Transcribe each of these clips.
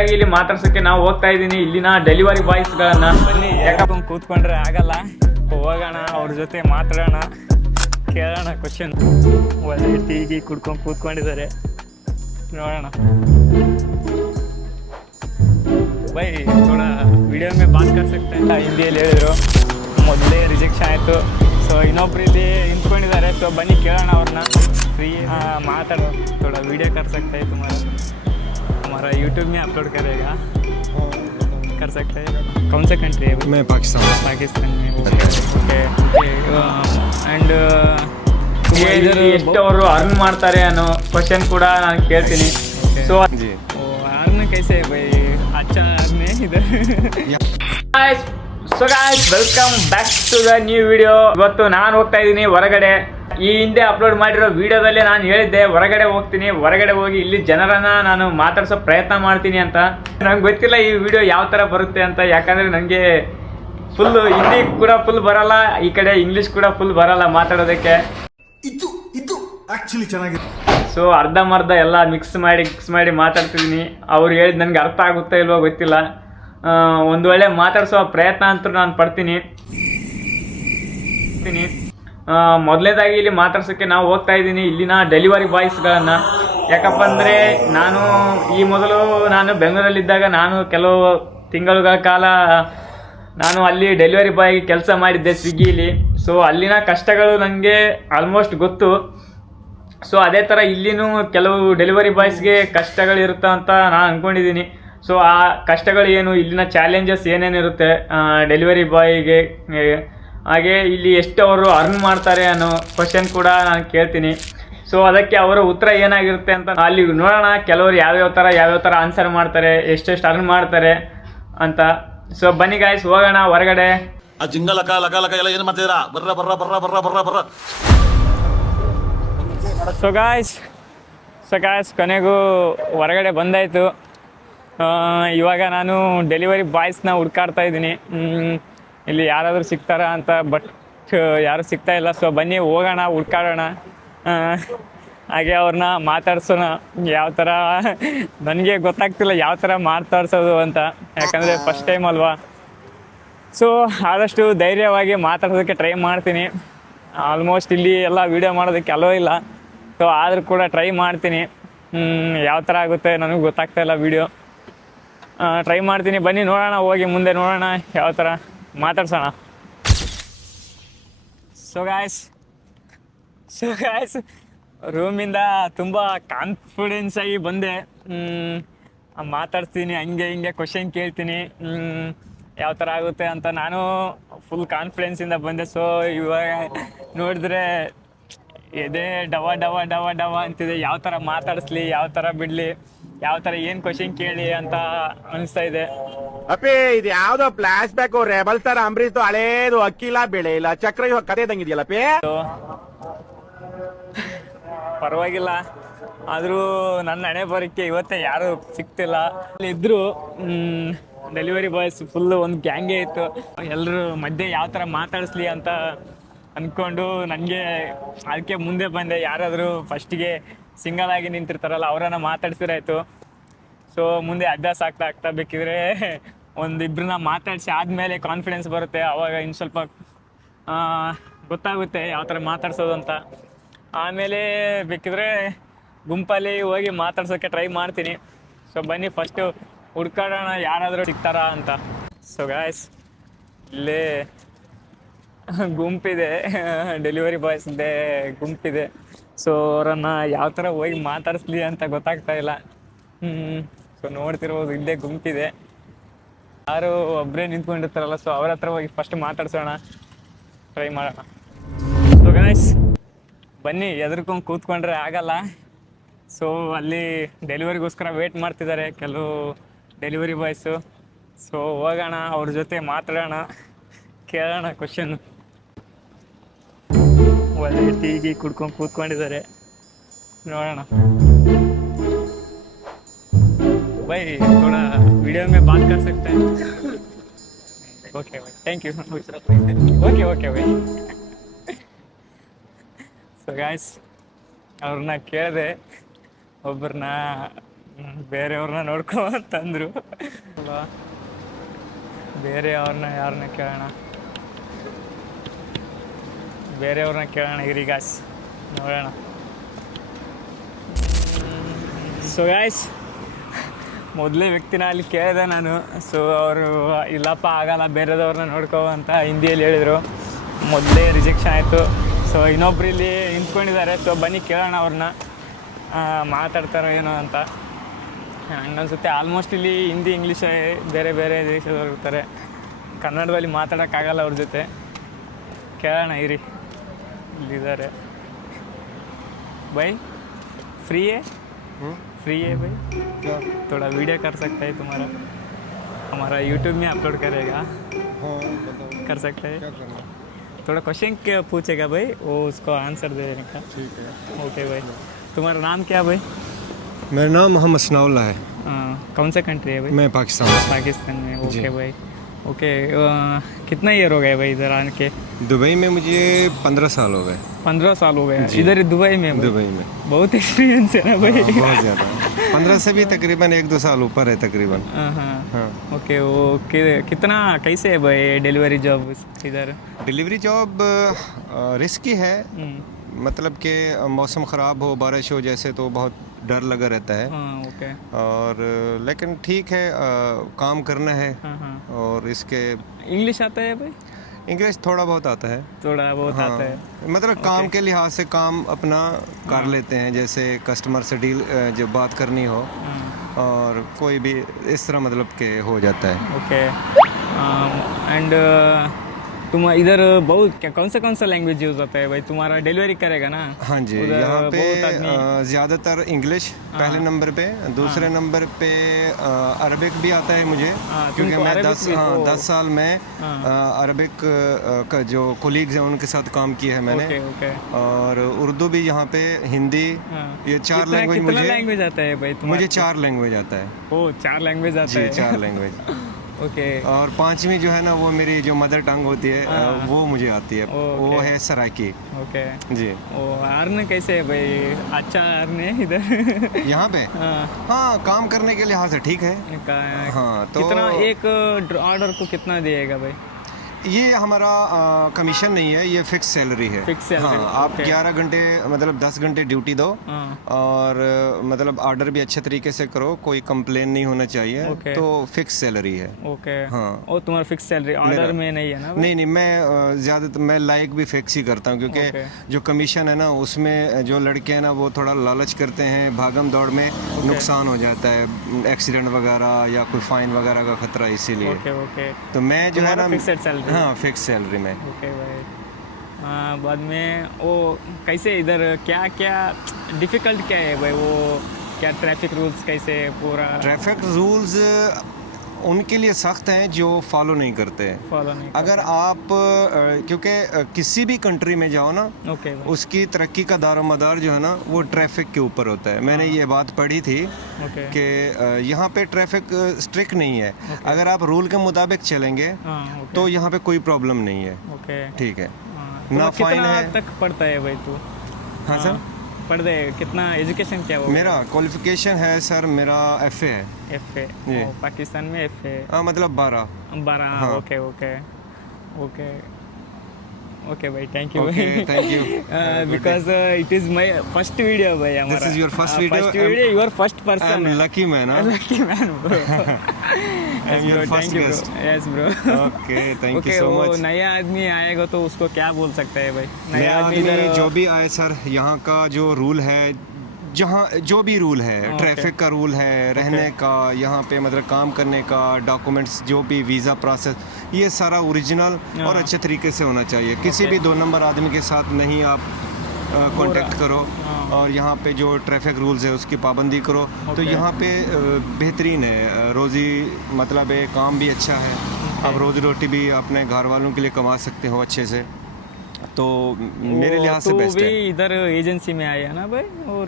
ಮೊದಲನೇದಾಗಿ ಇಲ್ಲಿ ಮಾತಾಡ್ಸೋಕ್ಕೆ ನಾವು ಹೋಗ್ತಾ ಇದ್ದೀನಿ ಇಲ್ಲಿನ ಡೆಲಿವರಿ ಬಾಯ್ಸ್ಗಳನ್ನ. ಬನ್ನಿ, ಯಾಕಪ್ಪ ಕೂತ್ಕೊಂಡ್ರೆ ಆಗಲ್ಲ, ಹೋಗೋಣ ಅವ್ರ ಜೊತೆ ಮಾತಾಡೋಣ, ಕೇಳೋಣ ಕ್ವಶನ್. ಒಳ್ಳೆ ಟೀಗಿ ಕುಡ್ಕೊಂಡು ಕೂತ್ಕೊಂಡಿದ್ದಾರೆ, ನೋಡೋಣ. ಬೈ ಥೋड़ा ವಿಡಿಯೋ में बात कर सकते हैं. ಹಿಂದಿಯಲ್ಲಿ ಹೇಳಿದ್ರು, ಮೊದಲೇ ರಿಜೆಕ್ಷನ್ ಆಯಿತು. ಸೊ ಇನ್ನೊಬ್ರು ಇಲ್ಲಿ ನಿಂತ್ಕೊಂಡಿದ್ದಾರೆ. ಸೊ ಬನ್ನಿ ಕೇಳೋಣ ಅವ್ರನ್ನ. फ्री माताड़ो, थोड़ा वीडियो कर सकते हैं, हमारा यूट्यूब में अपलोड करेगा, कर सकते हैं. कौन सा कंट्री है? मैं पाकिस्तान में. ओके. एंड ಎಷ್ಟು ಅವರು ಅರ್ನ್ ಮಾಡ್ತಾರೆ ಅನ್ನೋ ಕ್ವಶನ್ ಕೂಡ ನಾನು ಕೇಳ್ತೀನಿ. ಸೊ अर्न कैसे है भाई? अच्छा अर्न है इधर. So guys, welcome back to the new video. ಇವತ್ತು ನಾನು ಹೋಗ್ತಾ ಇದ್ದೀನಿ ಹೊರಗಡೆ. ಈ ಹಿಂದೆ ಅಪ್ಲೋಡ್ ಮಾಡಿರೋ ವಿಡಿಯೋದಲ್ಲಿ ನಾನು ಹೇಳಿದ್ದೆ ಹೊರಗಡೆ ಹೋಗ್ತೀನಿ, ಹೊರಗಡೆ ಹೋಗಿ ಇಲ್ಲಿ ಜನರನ್ನ ನಾನು ಮಾತಾಡ್ಸೋ ಪ್ರಯತ್ನ ಮಾಡ್ತೀನಿ ಅಂತ. ನಂಗೆ ಗೊತ್ತಿಲ್ಲ ಈ ವಿಡಿಯೋ ಯಾವ ಥರ ಬರುತ್ತೆ ಅಂತ, ಯಾಕಂದರೆ ನನಗೆ ಫುಲ್ ಹಿಂದಿ ಕೂಡ ಫುಲ್ ಬರಲ್ಲ, ಈ ಕಡೆ ಇಂಗ್ಲೀಷ್ ಕೂಡ ಫುಲ್ ಬರಲ್ಲ ಮಾತಾಡೋದಕ್ಕೆ. ಇದು ಆಕ್ಚುಲಿ ಚೆನ್ನಾಗಿದೆ. ಸೊ ಅರ್ಧಂಬರ್ಧ ಎಲ್ಲ ಮಿಕ್ಸ್ ಮಾಡಿ ಮಾತಾಡ್ತಿದ್ದೀನಿ. ಅವ್ರು ಹೇಳಿದ್ ನನಗೆ ಅರ್ಥ ಆಗುತ್ತಾ ಇಲ್ವೋ ಗೊತ್ತಿಲ್ಲ. ಒಂದು ವೇಳೆ ಮಾತಾಡಿಸೋ ಪ್ರಯತ್ನ ಅಂತೂ ನಾನು ಪಡ್ತೀನಿ. ಮೊದಲನೇದಾಗಿ ಇಲ್ಲಿ ಮಾತಾಡ್ಸೋಕ್ಕೆ ನಾವು ಹೋಗ್ತಾ ಇದ್ದೀನಿ ಇಲ್ಲಿನ ಡೆಲಿವರಿ ಬಾಯ್ಸ್ಗಳನ್ನು. ಯಾಕಪ್ಪ ಅಂದರೆ ಈ ಮೊದಲು ನಾನು ಬೆಂಗಳೂರಲ್ಲಿದ್ದಾಗ ನಾನು ಕೆಲವು ತಿಂಗಳುಗಳ ಕಾಲ ನಾನು ಅಲ್ಲಿ ಡೆಲಿವರಿ ಬಾಯ್ ಕೆಲಸ ಮಾಡಿದ್ದೆ ಸ್ವಿಗ್ಗಿಲಿ. ಸೊ ಅಲ್ಲಿನ ಕಷ್ಟಗಳು ನನಗೆ ಆಲ್ಮೋಸ್ಟ್ ಗೊತ್ತು. ಸೊ ಅದೇ ಥರ ಇಲ್ಲಿನೂ ಕೆಲವು ಡೆಲಿವರಿ ಬಾಯ್ಸ್ಗೆ ಕಷ್ಟಗಳಿರುತ್ತೆ ಅಂತ ನಾನು ಅಂದ್ಕೊಂಡಿದ್ದೀನಿ. ಸೊ ಆ ಕಷ್ಟಗಳು ಏನು, ಇಲ್ಲಿನ ಚಾಲೆಂಜಸ್ ಏನೇನಿರುತ್ತೆ ಡೆಲಿವರಿ ಬಾಯ್ಗೆ, ಹಾಗೆ ಇಲ್ಲಿ ಎಷ್ಟು ಅವರು ಅರ್ನ್ ಮಾಡ್ತಾರೆ ಅನ್ನೋ ಕ್ವಶನ್ ಕೂಡ ನಾನು ಕೇಳ್ತೀನಿ. ಸೊ ಅದಕ್ಕೆ ಅವರ ಉತ್ತರ ಏನಾಗಿರುತ್ತೆ ಅಂತ ಅಲ್ಲಿ ನೋಡೋಣ. ಕೆಲವರು ಯಾವ್ಯಾವ ಥರ ಆನ್ಸರ್ ಮಾಡ್ತಾರೆ, ಎಷ್ಟೆಷ್ಟು ಅರ್ನ್ ಮಾಡ್ತಾರೆ ಅಂತ. ಸೊ ಬನ್ನಿ ಗಾಯ್ಸ್, ಹೋಗೋಣ ಹೊರಗಡೆ. ಆ ಜಿಂಗ ಲಕ ಲಕ ಲಕ ಎಲ್ಲ ಏನು ಮಾಡ್ತಿದ್ದೀರಾ? ಬರ್ರ ಬರ್ರ ಬರ್ರ ಬರ್ರ ಬರ್ರ ಬರ್ರ. ಸೊ ಗಾಯ್ಸ್ ಕೊನೆಗೂ ಹೊರಗಡೆ ಬಂದಾಯಿತು. ಇವಾಗ ನಾನು ಡೆಲಿವರಿ ಬಾಯ್ಸ್ನ ಹುಡ್ಕಾಡ್ತಾ ಇದ್ದೀನಿ, ಇಲ್ಲಿ ಯಾರಾದರೂ ಸಿಗ್ತಾರಾ ಅಂತ. ಬಟ್ ಯಾರೂ ಸಿಗ್ತಾ ಇಲ್ಲ. ಸೊ ಬನ್ನಿ ಹೋಗೋಣ, ಹುಡ್ಕಾಡೋಣ, ಹಾಗೆ ಅವ್ರನ್ನ ಮಾತಾಡ್ಸೋಣ. ಯಾವ ಥರ ನನಗೆ ಗೊತ್ತಾಗ್ತಿಲ್ಲ ಯಾವ ಥರ ಮಾತಾಡ್ಸೋದು ಅಂತ, ಯಾಕಂದರೆ ಫಸ್ಟ್ ಟೈಮ್ ಅಲ್ವಾ. ಸೊ ಆದಷ್ಟು ಧೈರ್ಯವಾಗಿ ಮಾತಾಡೋದಕ್ಕೆ ಟ್ರೈ ಮಾಡ್ತೀನಿ. ಆಲ್ಮೋಸ್ಟ್ ಇಲ್ಲಿ ಎಲ್ಲ ವೀಡಿಯೋ ಮಾಡೋದಕ್ಕೆ ಅಲೋ ಇಲ್ಲ. ಸೊ ಆದರೂ ಕೂಡ ಟ್ರೈ ಮಾಡ್ತೀನಿ. ಯಾವ ಥರ ಆಗುತ್ತೆ ನನಗೆ ಗೊತ್ತಾಗ್ತಾ ಇಲ್ಲ. ವೀಡಿಯೋ ಟ್ರೈ ಮಾಡ್ತೀನಿ. ಬನ್ನಿ ನೋಡೋಣ, ಹೋಗಿ ಮುಂದೆ ನೋಡೋಣ ಯಾವ ಥರ ಮಾತಾಡ್ಸೋಣ. ಸೊ ಗಾಯ್ಸ್ ರೂಮಿಂದ ತುಂಬ ಕಾನ್ಫಿಡೆನ್ಸ್ ಆಗಿ ಬಂದೆ. ಮಾತಾಡ್ತೀನಿ, ಹಿಂಗೆ ಕ್ವಶನ್ ಕೇಳ್ತೀನಿ, ಯಾವ ಥರ ಆಗುತ್ತೆ ಅಂತ ನಾನು ಫುಲ್ ಕಾನ್ಫಿಡೆನ್ಸಿಂದ ಬಂದೆ. ಸೊ ಇವಾಗ ನೋಡಿದ್ರೆ ಎದೆ ಡವ ಡವ ಡವ ಡವ ಅಂತಿದೆ. ಯಾವ ಥರ ಮಾತಾಡಿಸ್ಲಿ, ಯಾವ ಥರ ಬಿಡಲಿ, ಯಾವ ಥರ ಏನು ಕ್ವಶನ್ ಕೇಳಿ ಅಂತ ಅನಿಸ್ತಾ ಇದೆ. ಅಪ್ಪೇ ಇದು ಯಾವ್ದೋ ಫ್ಲಾಶ್ ಬ್ಯಾಕ್ ರೆಬಲ್ ತರ ಅಂಬರೀಶ್ ಹಳೇದು ಅಕ್ಕಿಲ್ಲ ಬೆಳೆ ಇಲ್ಲ ಚಕ್ರ ಇವಾಗ ಕತೆ ಇದಂಗಿದೆಯಲ್ಲ ಪೇ. ಪರವಾಗಿಲ್ಲ, ಆದರೂ ನನ್ನ ಹಣೆ ಬರೋಕ್ಕೆ ಇವತ್ತೇ ಯಾರು ಸಿಗ್ತಿಲ್ಲ. ಅಲ್ಲಿ ಇದ್ರು ಡೆಲಿವರಿ ಬಾಯ್ಸ್ ಫುಲ್ಲು ಒಂದು ಗ್ಯಾಂಗೇ ಇತ್ತು. ಎಲ್ಲರೂ ಮಧ್ಯೆ ಯಾವ ಥರ ಮಾತಾಡಿಸ್ಲಿ ಅಂತ ಅಂದ್ಕೊಂಡು ನನಗೆ ಅದಕ್ಕೆ ಮುಂದೆ ಬಂದೆ. ಯಾರಾದರೂ ಫಸ್ಟಿಗೆ ಸಿಂಗಲ್ ಆಗಿ ನಿಂತಿರ್ತಾರಲ್ಲ ಅವರನ್ನು ಮಾತಾಡ್ಸಿರಾಯ್ತು. ಸೊ ಮುಂದೆ ಅಭ್ಯಾಸ ಆಗ್ತಾ ಬೇಕಿದ್ರೆ ಒಂದಿಬ್ಬರನ್ನ ಮಾತಾಡಿಸಿ ಆದಮೇಲೆ ಕಾನ್ಫಿಡೆನ್ಸ್ ಬರುತ್ತೆ. ಆವಾಗ ಇನ್ನು ಸ್ವಲ್ಪ ಗೊತ್ತಾಗುತ್ತೆ ಯಾವ ಥರ ಮಾತಾಡ್ಸೋದು ಅಂತ. ಆಮೇಲೆ ಬೇಕಿದ್ರೆ ಗುಂಪಲ್ಲಿ ಹೋಗಿ ಮಾತಾಡ್ಸೋಕ್ಕೆ ಟ್ರೈ ಮಾಡ್ತೀನಿ. ಸೊ ಬನ್ನಿ ಫಸ್ಟು ಹುಡ್ಕಾಡೋಣ ಯಾರಾದರೂ ಸಿಗ್ತಾರಾ ಅಂತ. ಸೊ ಗಾಯ್ಸ್ ಇಲ್ಲೇ ಗುಂಪಿದೆ, ಡೆಲಿವರಿ ಬಾಯ್ಸ್ದೇ ಗುಂಪಿದೆ. ಸೊ ಅವರನ್ನು ಯಾವ ಥರ ಹೋಗಿ ಮಾತಾಡಿಸ್ಲಿ ಅಂತ ಗೊತ್ತಾಗ್ತಾ ಇಲ್ಲ. ಸೊ ನೋಡ್ತಿರ್ಬೋದು ಇಲ್ಲೇ ಗುಂಪಿದೆ, ಯಾರು ಒಬ್ಬರೇ ನಿಂತ್ಕೊಂಡಿರ್ತಾರಲ್ಲ. ಸೊ ಅವ್ರ ಹತ್ರ ಹೋಗಿ ಫಸ್ಟ್ ಮಾತಾಡ್ಸೋಣ, ಟ್ರೈ ಮಾಡೋಣ. ಸೊ ಗಾಯ್ಸ್ ಬನ್ನಿ, ಎದುರ್ಕೊಂಡು ಕೂತ್ಕೊಂಡ್ರೆ ಆಗಲ್ಲ. ಸೊ ಅಲ್ಲಿ ಡೆಲಿವರಿಗೋಸ್ಕರ ವೇಟ್ ಮಾಡ್ತಿದ್ದಾರೆ ಕೆಲವು ಡೆಲಿವರಿ ಬಾಯ್ಸು. ಸೊ ಹೋಗೋಣ, ಅವ್ರ ಜೊತೆ ಮಾತಾಡೋಣ, ಕೇಳೋಣ ಕ್ವಶನ್. ಒಳ್ಳೆ ಟೀಗಿ ಕುಡ್ಕೊಂಡು ಕೂತ್ಕೊಂಡಿದ್ದಾರೆ, ನೋಡೋಣ. भाई थोड़ा वीडियो में बात कर सकते हैं? ओके भाई, थैंक यू. ओके भाई. ಸೊ ಗಾಯ್ಸ್ ಅವ್ರನ್ನ ಕೇಳಿದೆ, ಒಬ್ಬರನ್ನ ಬೇರೆಯವ್ರನ್ನ ನೋಡ್ಕೊ ಅಂತಂದ್ರು ಅಲ್ವಾ? ಬೇರೆ ಯಾರನ್ನ ಕೇಳೋಣ, ಬೇರೆಯವ್ರನ್ನ ಕೇಳೋಣ ಇರಿ ಗಾಯ್ಸ್, ನೋಡೋಣ. ಸೊ ಗಾಯ್ಸ್, ಮೊದಲೇ ವ್ಯಕ್ತಿನ ಅಲ್ಲಿ ಕೇಳಿದೆ ನಾನು. ಸೊ ಅವರು ಇಲ್ಲಪ್ಪ ಆಗಲ್ಲ, ಬೇರೆದವ್ರನ್ನ ನೋಡ್ಕೋ ಅಂತ ಹಿಂದಿಯಲ್ಲಿ ಹೇಳಿದರು. ಮೊದಲೇ ರಿಜೆಕ್ಷನ್ ಆಯಿತು. ಸೊ ಇನ್ನೊಬ್ರು ಇಲ್ಲಿ ನಿಂತ್ಕೊಂಡಿದ್ದಾರೆ. ಸೊ ಬನ್ನಿ ಕೇಳೋಣ ಅವ್ರನ್ನ, ಮಾತಾಡ್ತಾರೋ ಏನೋ ಅಂತ. ಹಂಗನ್ಸುತ್ತೆ. ಆಲ್ಮೋಸ್ಟ್ ಇಲ್ಲಿ ಹಿಂದಿ, ಇಂಗ್ಲೀಷ್ ಬೇರೆ ಬೇರೆ ದೇಶದವ್ರು ಇರ್ತಾರೆ. ಕನ್ನಡದಲ್ಲಿ ಮಾತಾಡೋಕ್ಕಾಗಲ್ಲ ಅವ್ರ ಜೊತೆ. ಕೇಳೋಣ ಇರಿ, ಇಲ್ಲಿದ್ದಾರೆ. भाई फ्री है? फ्री है भाई? थोड़ा वीडियो कर सकते हैं तुम्हारा, हमारा यूट्यूब में अपलोड करेगा? कर सकते हैं? थोड़ा क्वेश्चन क्या पूछेगा भाई, वो उसको आंसर दे देने का. ठीक है. ओके भाई. तुम्हारा नाम क्या भाई? मेरा नाम मोहम्मद सनाउल्लाह है. कौन सा कंट्री है भाई? मैं पाकिस्तान से. पाकिस्तान में. ओके भाई. ओके, कितना ईयर हो गए भाई इधर आने के? दुबई में मुझे 15 साल हो गए. 15 साल हो गए इधर दुबई में भाई? दुबई में बहुत एक्सपीरियंस है ना भाई? बहुत ज़्यादा. 15 से भी तकरीबन 1-2 साल ऊपर है तकरीबन. हाँ. ओके, वो कितना कैसे है भाई डिलीवरी जॉब इधर? डिलीवरी जॉब रिस्की है. मतलब कि मौसम ख़राब हो, बारिश हो जैसे, तो बहुत डर लगा रहता है. ओके. और लेकिन ठीक है, काम करना है. और इसके इंग्लिश आता है भाई? इंग्लिश थोड़ा बहुत आता है. थोड़ा बहुत आता है. मतलब काम के लिहाज से काम अपना कर लेते हैं, जैसे कस्टमर से डील जब बात करनी हो, और कोई भी इस तरह मतलब के हो जाता है. ओके. एंड तुम इधर बहुत कौन सा लैंग्वेज यूज़ होता है भाई? तुम्हारा डिलीवरी करेगा ना? हाँ जी. यहाँ पे ज़्यादातर इंग्लिश पहले नंबर पे, दूसरे नंबर पे अरबिक भी आता है मुझे, क्योंकि मैं 10 साल में अरबिक का जो कोलीग्स हैं उनके साथ काम किया है मैंने. ओके. और उर्दू भी यहाँ पे, हिंदी, ये 4 लैंग्वेज कितना लैंग्वेज आता है भाई? मुझे 4 लैंग्वेज आता है. ओ 4 लैंग्वेज आता है? 4 लैंग्वेज. ओके. और 5वीं जो है ना, वो मेरी जो मदर टंग होती है, वो मुझे आती है. वो है सराकी. ओके जी. ओ अर्न कैसे है भाई? अच्छा अर्न है इधर? यहाँ पे हाँ, काम करने के लिहाज से ठीक है. हाँ. तो कितना एक ऑर्डर को कितना दिएगा भाई? ये हमारा कमीशन नहीं है, ये फिक्स सैलरी है. Fix salary. हाँ. आप 11 घंटे मतलब 10 घंटे ड्यूटी दो, और मतलब ऑर्डर भी अच्छे तरीके से करो, कोई कंप्लेन नहीं होना चाहिए. तो फिक्स सैलरी है. ओके. हाँ. और तुम्हारा फिक्स सैलरी ऑर्डर में नहीं है ना? नहीं, मैं ज़्यादातर मैं लाइक भी फिक्स ही करता हूँ, क्योंकि जो कमीशन है ना, उसमें जो लड़के हैं ना, वो थोड़ा लालच करते हैं, भागम दौड़ में नुकसान हो जाता है, एक्सीडेंट वगैरह या कोई फाइन वगैरह का खतरा, इसीलिए. ओके. तो मैं जो है ना, फिक्स्ड सैलरी. हाँ, फिक्स सैलरी में. ओके भाई. बाद में वो कैसे इधर क्या क्या डिफ़िकल्ट क्या है भाई? वो क्या ट्रैफिक रूल्स कैसे पूरा? ट्रैफिक रूल्स उनके लिए सख्त हैं जो फॉलो नहीं करते. अगर आप क्योंकि किसी भी कंट्री में जाओ ना, उसकी तरक्की का दारोमदार जो है ना, वो ट्रैफिक के ऊपर होता है. मैंने ये बात पढ़ी थी कि यहाँ पे ट्रैफिक स्ट्रिक्ट नहीं है. अगर आप रूल के मुताबिक चलेंगे तो यहाँ पे कोई प्रॉब्लम नहीं है. ठीक है ना. फाइन है तक पढ़ता है भाई तू? हाँ सर. पढ़ दे. कितना एजुकेशन क्या हो? मेरा क्वालिफिकेशन है सर, मेरा FA है. FA. पाकिस्तान में FA? हाँ, मतलब 12. हाँ. ओके भाई. Thank you. Thank you. Because it is my first video भाई हमारा. This is your first video. Your first person. Lucky man. Lucky man bro. First guest. Yes bro. Okay, thank you so much. नया आदमी आएगा तो उसको क्या बोल सकता है भाई? नया आदमी जो भी आए सर, यहाँ का जो रूल है, जहाँ जो भी रूल है, ट्रैफिक का रूल है, रहने का, यहाँ पे मतलब काम करने का, डॉक्यूमेंट्स, जो भी वीज़ा प्रोसेस, ये सारा ओरिजिनल और अच्छे तरीके से होना चाहिए. किसी भी 2 नंबर आदमी के साथ नहीं आप कांटेक्ट करो. और यहाँ पे जो ट्रैफिक रूल्स है उसकी पाबंदी करो. तो यहाँ पे बेहतरीन है. रोज़ी मतलब है, काम भी अच्छा है. आप रोज़ी रोटी भी अपने घर वालों के लिए कमा सकते हो अच्छे से. तो मेरे लिहाज से बेस्ट है. इधर एजेंसी में आया ना भाई? और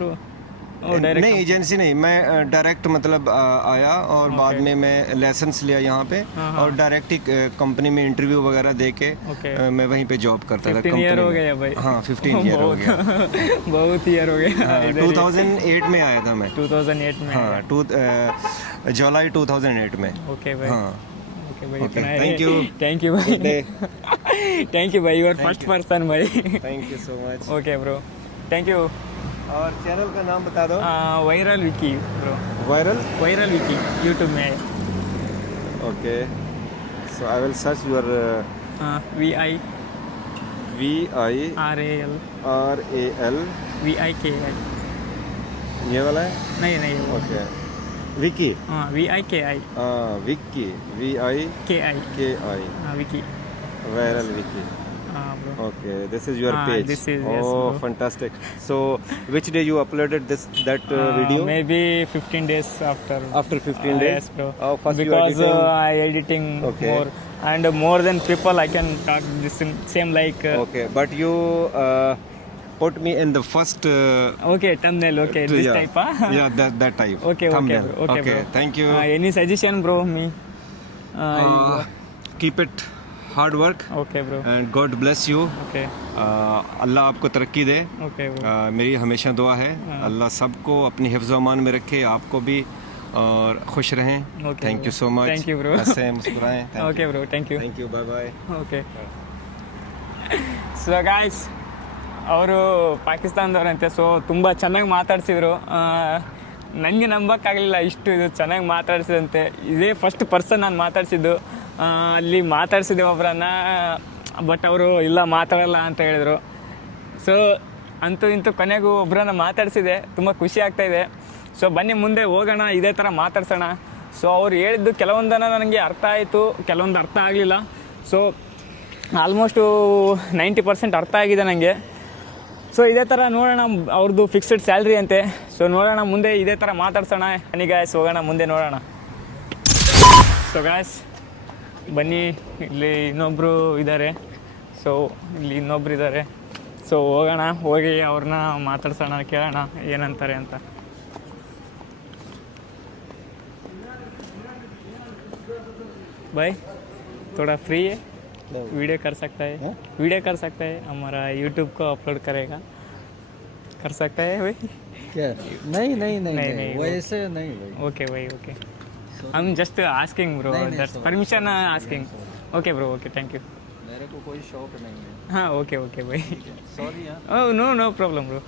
direct नहीं एजेंसी नहीं, मैं डायरेक्ट मतलब आया और बाद में मैं लाइसेंस लिया यहाँ पे और डायरेक्ट ही कंपनी में इंटरव्यू वगैरह दे के मैं वहीं पे जॉब करता था 15 ईयर हो कंपनी गया भाई। में। हाँ 15 ईयर हो गया। बहुत ईयर हो गया। हाँ, 2008 में आया था मैं। 2008 में। हाँ जुलाई 2008 में। ओके भाई। हाँ ओके भाई, Okay, इतना thank you. थैंक यू भाई। थैंक यू भाई, यूर फर्स्ट पर्सन भाई। Thank you so much. Okay bro, thank you. और चैनल का नाम बता दो। Viral Vicky bro, viral Vicky YouTube में है। Okay so I will search your VIRAL VIRAL VIKI। ये वाला है। नहीं okay Vicky VIKI Vicky VIKI Vicky. Viral Vicky. Bro Okay, this is your page. this is, yes, oh, bro. fantastic. So, which day you uploaded that video? maybe 15 days after. After 15 days? Yes bro, Oh, first you because editing. I editing Okay. more and more than people I can talk this same like Okay, but you put me in the first. okay, thumbnail, okay, this yeah. type Yeah, that type. okay Thumbnail. bro, okay bro. Thank you. Any suggestion bro me? Keep it hard work okay bro, and God bless you. okay अल्लाह आपको तरक्की दे। okay bro, मेरी हमेशा दुआ है अल्लाह सबको अपनी हिफ्ज़ अमान में रखे, आपको भी, और खुश रहें। Okay, thank you bro. So much. Thank you, bro. ऐसे मुस्कुराएं। okay bro, thank you. Thank you, bye bye. Okay so guys, ಅವರು ಪಾಕಿಸ್ತಾನದವ್ರಂತೆ. ಸೊ ತುಂಬ ಚೆನ್ನಾಗಿ ಮಾತಾಡ್ಸಿದ್ರು. ನನಗೆ ನಂಬೋಕ್ಕಾಗಲಿಲ್ಲ ಇಷ್ಟು ಇದು ಚೆನ್ನಾಗಿ ಮಾತಾಡ್ಸಿದಂತೆ. ಇದೇ ಫಸ್ಟ್ ಪರ್ಸನ್ ನಾನು ಮಾತಾಡ್ಸಿದ್ದು. ಅಲ್ಲಿ ಮಾತಾಡ್ಸಿದ್ದೆ ಒಬ್ಬರನ್ನ, ಬಟ್ ಅವರು ಇಲ್ಲ ಮಾತಾಡಲ್ಲ ಅಂತ ಹೇಳಿದರು. ಸೊ ಅಂತೂ ಇಂತೂ ಕೊನೆಗೂ ಒಬ್ಬರನ್ನ ಮಾತಾಡಿಸಿದೆ. ತುಂಬ ಖುಷಿ ಆಗ್ತಾಯಿದೆ. ಸೊ ಬನ್ನಿ ಮುಂದೆ ಹೋಗೋಣ, ಇದೇ ಥರ ಮಾತಾಡ್ಸೋಣ. ಸೊ ಅವ್ರು ಹೇಳಿದ್ದು ಕೆಲವೊಂದನ್ನು ನನಗೆ ಅರ್ಥ ಆಯಿತು, ಕೆಲವೊಂದು ಅರ್ಥ ಆಗಲಿಲ್ಲ. ಸೊ ಆಲ್ಮೋಸ್ಟು 90% ಅರ್ಥ ಆಗಿದೆ ನನಗೆ. ಸೊ ಇದೇ ಥರ ನೋಡೋಣ. ಅವ್ರದ್ದು ಫಿಕ್ಸ್ಡ್ ಸ್ಯಾಲ್ರಿ ಅಂತೆ. ಸೊ ನೋಡೋಣ ಮುಂದೆ ಇದೇ ಥರ ಮಾತಾಡ್ಸೋಣ. ಬನ್ನಿ ಗಾಯ್ಸ್, ಹೋಗೋಣ ಮುಂದೆ ನೋಡೋಣ. ಸೊ ಗಾಯ್ಸ್ ಬನ್ನಿ, ಇಲ್ಲಿ ಇನ್ನೊಬ್ಬರು ಇದ್ದಾರೆ. ಸೊ ಇಲ್ಲಿ ಇನ್ನೊಬ್ರು ಇದ್ದಾರೆ. ಸೊ ಹೋಗೋಣ, ಹೋಗಿ ಅವ್ರನ್ನ ಮಾತಾಡ್ಸೋಣ, ಕೇಳೋಣ ಏನಂತಾರೆ ಅಂತ. भाई थोड़ा फ्री है, वीडियो कर सकता है? वीडियो कर सकता है, हमारा यूट्यूब को अपलोड करेगा, कर सकता है भाई? क्या? नहीं नहीं नहीं नहीं, नहीं नहीं, वैसे नहीं भाई। ओके भाई, okay, I am just asking bro, that's permission asking. Okay bro, okay, thank you. मेरे को कोई शौक नहीं है। हाँ ओके ओके भाई, सॉरी यार। Oh no problem bro.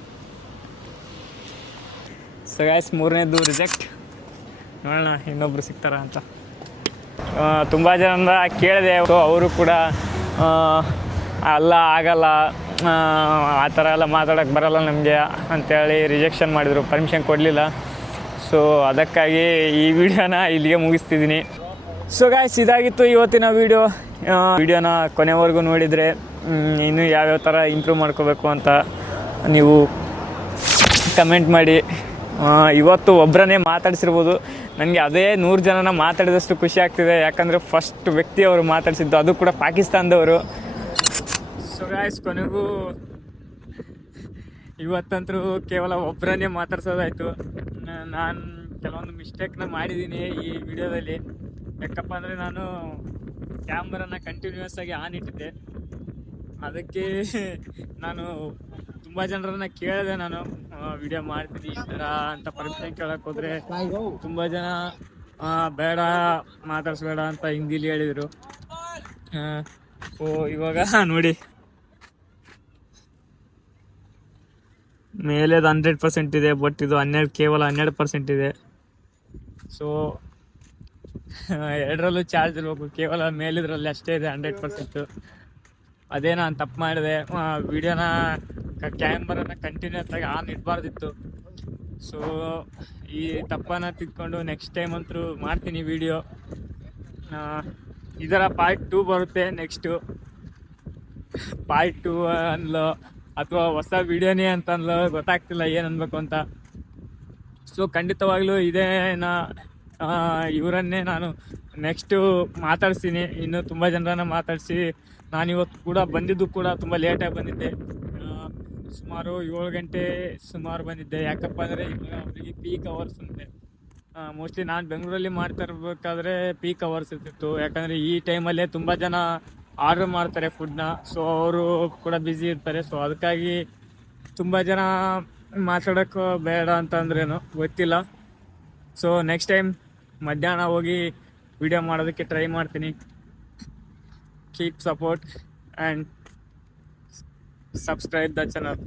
So guys, ಮೂರನೇದು ರಿಜೆಕ್ಟ್. ನೋಡೋಣ ಇನ್ನೊಬ್ರು ಸಿಗ್ತಾರಾ ಅಂತ. ತುಂಬ ಜನ ಕೇಳಿದೆ, ಅವರು ಕೂಡ ಅಲ್ಲ ಆಗಲ್ಲ, ಆ ಥರ ಎಲ್ಲ ಮಾತಾಡೋಕ್ಕೆ ಬರಲ್ಲ ನಮಗೆ ಅಂತೇಳಿ ರಿಜೆಕ್ಷನ್ ಮಾಡಿದರು, ಪರ್ಮಿಷನ್ ಕೊಡಲಿಲ್ಲ. ಸೊ ಅದಕ್ಕಾಗಿ ಈ ವಿಡಿಯೋನ ಇಲ್ಲಿಗೆ ಮುಗಿಸ್ತಿದ್ದೀನಿ. ಸೊ ಗಾಯ್ಸ್, ಇದಾಗಿತ್ತು ಇವತ್ತಿನ ವಿಡಿಯೋನ ಕೊನೆವರೆಗೂ ನೋಡಿದರೆ ಇನ್ನೂ ಯಾವ್ಯಾವ ಥರ ಇಂಪ್ರೂವ್ ಮಾಡ್ಕೋಬೇಕು ಅಂತ ನೀವು ಕಮೆಂಟ್ ಮಾಡಿ. ಇವತ್ತು ಒಬ್ಬರನ್ನೇ ಮಾತಾಡಿಸಿರ್ಬೋದು, ನನಗೆ ಅದೇ 100 ಜನನ ಮಾತಾಡಿದಷ್ಟು ಖುಷಿ ಆಗ್ತಿದೆ. ಯಾಕಂದರೆ ಫಸ್ಟ್ ವ್ಯಕ್ತಿ ಅವರು ಮಾತಾಡಿಸಿದ್ದು, ಅದು ಕೂಡ ಪಾಕಿಸ್ತಾನದವರು. ಸೊ ಗಾಯ್ಸ್, ಕೊನೆಗೂ ಇವತ್ತಂತರೂ ಕೇವಲ ಒಬ್ಬರನ್ನೇ ಮಾತಾಡ್ಸೋದಾಯಿತು. ನಾನು ಕೆಲವೊಂದು ಮಿಸ್ಟೇಕ್ನ ಮಾಡಿದ್ದೀನಿ ಈ ವಿಡಿಯೋದಲ್ಲಿ. ಯಾಕಪ್ಪ ಅಂದರೆ ನಾನು ಕ್ಯಾಮ್ರಾನ ಕಂಟಿನ್ಯೂಸ್ ಆಗಿ ಆನ್ ಇಟ್ಟಿದ್ದೆ. ಅದಕ್ಕೆ ನಾನು ತುಂಬ ಜನರನ್ನ ಕೇಳಿದೆ, ನಾನು ವಿಡಿಯೋ ಮಾಡ್ತೀನಿ ಈ ಥರ ಅಂತ ಪರ್ಮಿಷನ್ ಕೇಳಕ್ಕೆ ಹೋದರೆ ತುಂಬ ಜನ ಬೇಡ, ಮಾತಾಡಿಸ್ಬೇಡ ಅಂತ ಹಿಂದಿಲಿ ಹೇಳಿದರು. ಸೊ ಇವಾಗ ನೋಡಿ, ಮೇಲೇದು 100% ಇದೆ, ಬಟ್ ಇದು ಕೇವಲ 12% ಇದೆ. ಸೊ ಎರಡರಲ್ಲೂ ಚಾರ್ಜ್ ಇರಬೇಕು, ಕೇವಲ ಮೇಲಿದ್ರಲ್ಲಿ ಅಷ್ಟೇ ಇದೆ 100%. ಅದೇ ನಾನು ತಪ್ಪು ಮಾಡಿದೆ. ವಿಡಿಯೋನ ಕ್ಯಾಮ್ರಾನ ಕಂಟಿನ್ಯೂಸ್ ಆಗಿ ಆನ್ ಇಡಬಾರ್ದಿತ್ತು. ಸೊ ಈ ತಪ್ಪನ್ನು ತಿದ್ಕೊಂಡು ನೆಕ್ಸ್ಟ್ ಟೈಮ್ ಅಂತೂ ಮಾಡ್ತೀನಿ ವಿಡಿಯೋ. ಇದರ ಪಾರ್ಟ್ 2 ಬರುತ್ತೆ ನೆಕ್ಸ್ಟು. ಪಾರ್ಟ್ 2 ಅನ್ಲೋ ಅಥವಾ ಹೊಸ ವಿಡಿಯೋನೇ ಅಂತ ಅನ್ಲೋ ಗೊತ್ತಾಗ್ತಿಲ್ಲ ಏನು ಅನ್ಬೇಕು ಅಂತ. ಸೊ ಖಂಡಿತವಾಗ್ಲೂ ಇದೇನ ಇವರನ್ನೇ ನಾನು ನೆಕ್ಸ್ಟು ಮಾತಾಡ್ತೀನಿ. ಇನ್ನೂ ತುಂಬ ಜನರನ್ನ ಮಾತಾಡಿಸಿ, ನಾನಿವತ್ತು ಕೂಡ ಬಂದಿದ್ದು ಕೂಡ ತುಂಬ ಲೇಟಾಗಿ ಬಂದಿದ್ದೆ. ಸುಮಾರು 7 ಗಂಟೆ ಸುಮಾರು ಬಂದಿದ್ದೆ. ಯಾಕಪ್ಪ ಅಂದರೆ ಇವಾಗ ಅವರಿಗೆ ಪೀಕ್ ಅವರ್ಸ್ ಅಂತೆ. ಮೋಸ್ಟ್ಲಿ ನಾನು ಬೆಂಗಳೂರಲ್ಲಿ ಮಾಡ್ತಾ ಇರಬೇಕಾದ್ರೆ ಪೀಕ್ ಅವರ್ಸ್ ಇರ್ತಿತ್ತು. ಯಾಕಂದರೆ ಈ ಟೈಮಲ್ಲೇ ತುಂಬ ಜನ ಆರ್ಡ್ರ್ ಮಾಡ್ತಾರೆ ಫುಡ್ನ. ಸೊ ಅವರು ಕೂಡ ಬ್ಯುಸಿ ಇರ್ತಾರೆ. ಸೊ ಅದಕ್ಕಾಗಿ ತುಂಬ ಜನ ಮಾತಾಡೋಕ್ಕೆ ಬೇಡ ಅಂತಂದ್ರೇನು ಗೊತ್ತಿಲ್ಲ. ಸೊ ನೆಕ್ಸ್ಟ್ ಟೈಮ್ ಮಧ್ಯಾಹ್ನ ಹೋಗಿ ವಿಡಿಯೋ ಮಾಡೋದಕ್ಕೆ ಟ್ರೈ ಮಾಡ್ತೀನಿ. Keep support and subscribe the channel.